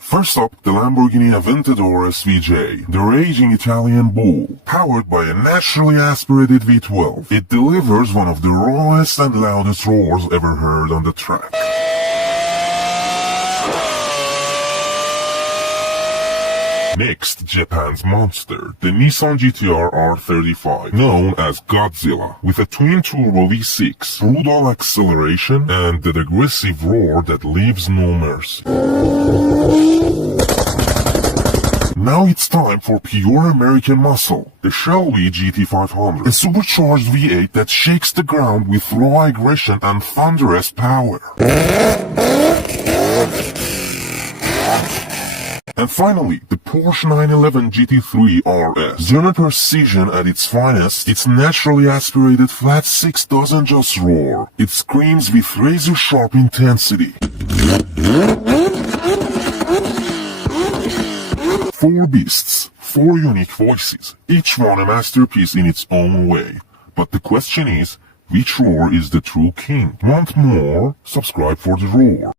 First up, the Lamborghini Aventador SVJ, the raging Italian bull. Powered by a naturally aspirated V12, it delivers one of the rawest and loudest roars ever heard on the track. Next, Japan's monster, the Nissan GTR R35, known as Godzilla, with a twin-turbo V6, brutal acceleration, and that aggressive roar that leaves no mercy. Now it's time for pure American muscle, the Shelby GT500, a supercharged V8 that shakes the ground with raw aggression and thunderous power. And finally, the Porsche 911 GT3 RS. German precision at its finest, its naturally aspirated flat six doesn't just roar, it screams with razor-sharp intensity. Four beasts, four unique voices, each one a masterpiece in its own way. But the question is, which roar is the true king? Want more? Subscribe for the roar.